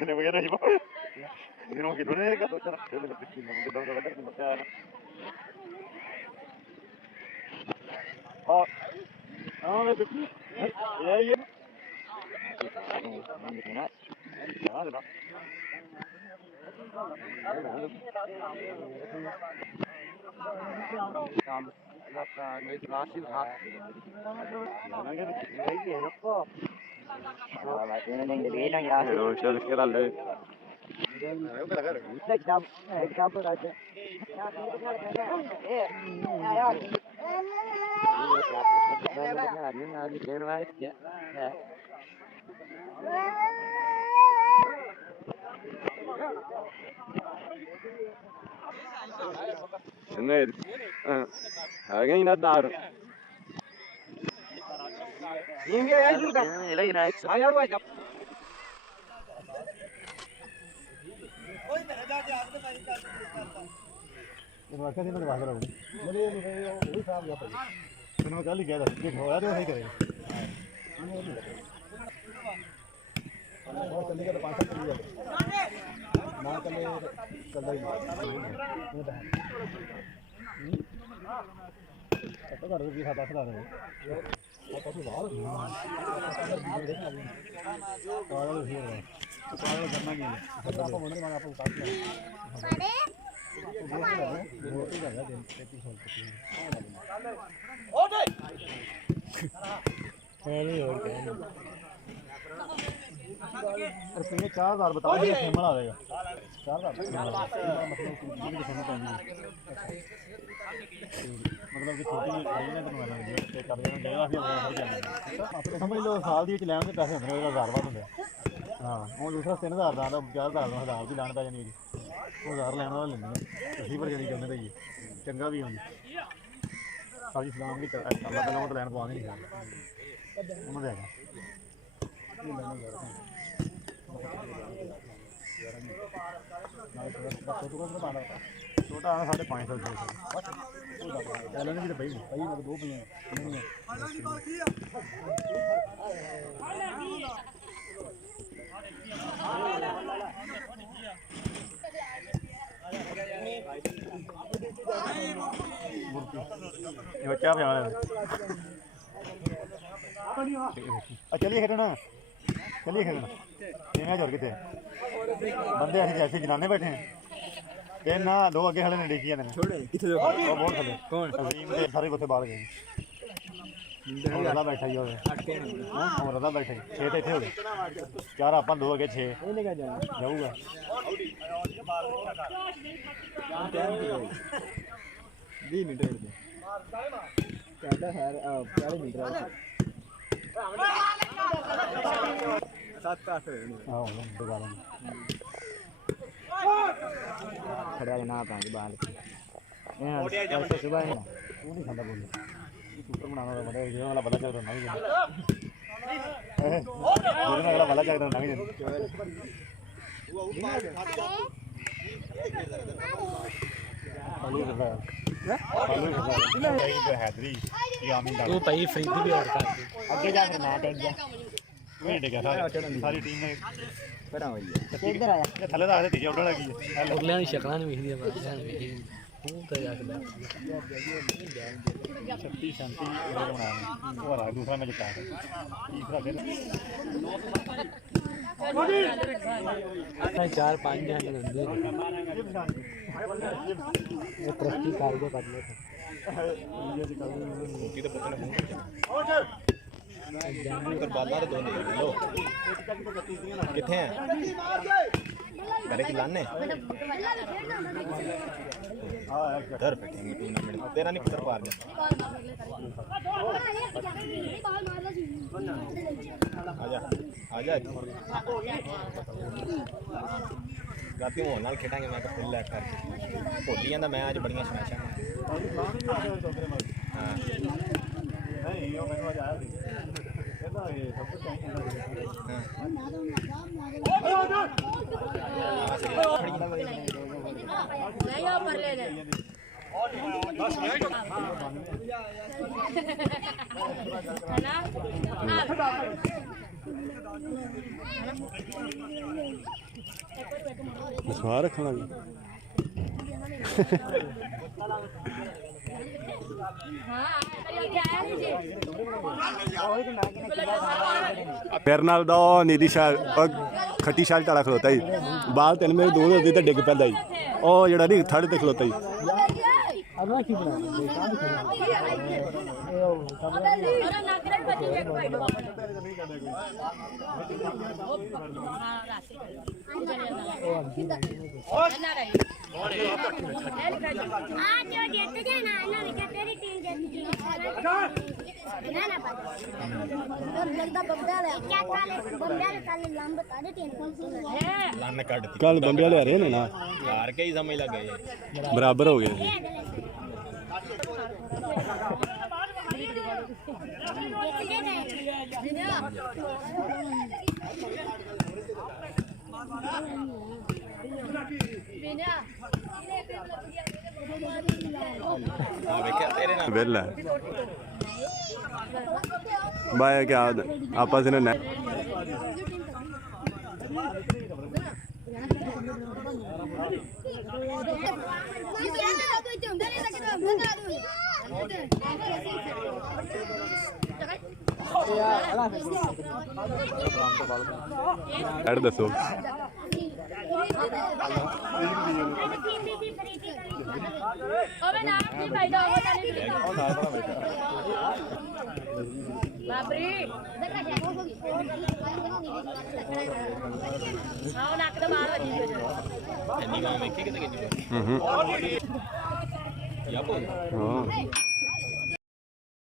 Io ne voy a ir no que no le diga otra yo me lo estoy no no oh no le estoy ya ya Again not dar. Ini ya juga. Lagi naik. Saya apa? वाकई नहीं बात रहा हूँ मेरे वही साहब जाता है मैंने कल ही किया था देख होया तो सही करेगा और चलेगा तो 5 साल चलेगा ना चले चलता ही तो कर भी खाता था रे आप तो बाहर पागल हो रहा है पागल करना नहीं है आप मंदिर में आप उतार दिया रुपये 4000 बताओ फेमल आ जाएगा 4000 मतलब कि छोटी समझ लो साल की लैन के पैसे होंगे 1000 बाद होंगे हाँ हूँ दूसरा 3000 का 1000 की लैन पै जानी है 1000 लैन वाला लेने ਅਸੀਂ ਪਰ ਜਿਹੜੀ ਕਹਿੰਦੇ ਰਹੀ ਚੰਗਾ ਵੀ ਹੁੰਦੀ ਸਾਡੀ ਸਲਾਮ ਵੀ ਅੱਲਾ ਪਹਿਲਾਂ ਉਹ ਲੈਣ ਪਵਾਉਣੀ ਨਹੀਂ ਉਹਨਾਂ ਦੇ ਹੈਗਾ ਛੋਟਾ 550 ਲੈਣੇ ਵੀ ਤਾਂ ਪਈ ਮਤਲਬ ਦੋ ਪਈਆਂ क्या चलिए खेलना जोर कितने बंदे ऐसे जैसे जनाने बैठे हैं ते ना दो अगे खड़े ने देखी जाते हैं बहुत खड़े सारे बच्चे बाहर गए बैठा ही रदा बैठा 6 तो इतने हो गए 4 आप 2 अगे 6 जाऊगा 20 मिनट कहता है 40 मिनट 7-8 खड़ा ना पाएंगे बाहर ऐसे सुबह है ना तू नहीं खाता बोल सूपर बनाना तो बड़ा ये वाला बड़ा चल रहा नहीं ये वाला बड़ा चल रहा नहीं तू भाई फरीदी भी और कर आगे जा फिर मैच एक मैं देखा सारी टीम ने बड़ा हो गया इधर आया थले दा दी उड़ लगी है उरलियां दी शक्लां नहीं वेखदी तू तो जाके 36 शांति बना और दूसरा मैच जिता तीसरा फिर 4-5 घंटे अंदर ये तरक्की कर दे कर ले ये तो पता नहीं कर बाला रे दोने लो किथे हैं करे कि लाने हां इधर बैठेंगे टूर्नामेंट तेरा नहीं पुत्र पार में ਆਜਾ ਰਾਤੀ ਹੋਣ ਨਾਲ ਖੇਡਾਂਗੇ ਮੈਂ ਤਾਂ ਫੁੱਲ ਲੈ ਕਰ ਭੁੱਲ ਜਾਂਦਾ ਮੈਂ ਅੱਜ ਬੜੀਆਂ ਸਮਾਸ਼ਾਂ ਹਾਂ ਨਹੀਂ ਉਹ ਮੈਨੂੰ ਅੱਜ ਆਇਆ ਸੀ ਕਹਿੰਦਾ ਇਹ ਸਭ ਕੁਝ नहीं आओ पर ले ले है ना ਸਵਾਰ ਰੱਖਣਾ ਵੀ ਪੈਰ ਨਾਲ ਦਾ ਨੀਦੀ ਸ਼ਾਲ ਖੱਟੀ ਸ਼ਾਲ ਟਾਲਾ ਖਲੋਤਾ ਜੀ ਬਾਲ ਤਿੰਨ ਮੇਰੇ ਦੋ ਦੇ ਤੇ ਡਿੱਗ ਪੈਂਦਾ ਜੀ ਉਹ ਜਿਹੜਾ ਨਹੀਂ ਥੜ ਤੇ ਖਲੋਤਾ ਜੀ ਅਗਲਾ ਕੀ ਬਣਾ ਲੰਨ ਕੱਢਤੀ ਕੱਲ ਬੰਬੇ ਵਾਲੇ ਆ ਰਹੇ ਨੇ ਨਾ ਹਾਰ ਕੇ ਹੀ ਸਮਝ ਲੱਗ ਗਏ ਬਰਾਬਰ ਹੋ ਗਏ ਸੀ ਵੇਖਿਆ ਤੇਰੇ ਨਾਲ ਵਿਹਲਾ ਬਾਇਆ ਕਿਆ ਆਪਸ ਨੇ ਐਡ ਦੱਸੋ ओबे नाम नहीं बैठो वो नहीं बाबरी आओ नाक तो मार बजी ਇੰਨੀ ਮਾਂ ਵੇਖੀ ਕਿਤੇ ਕਿੰਨੀ ਹੂੰ ਯਾ ਬੋਲ ਹਾਂ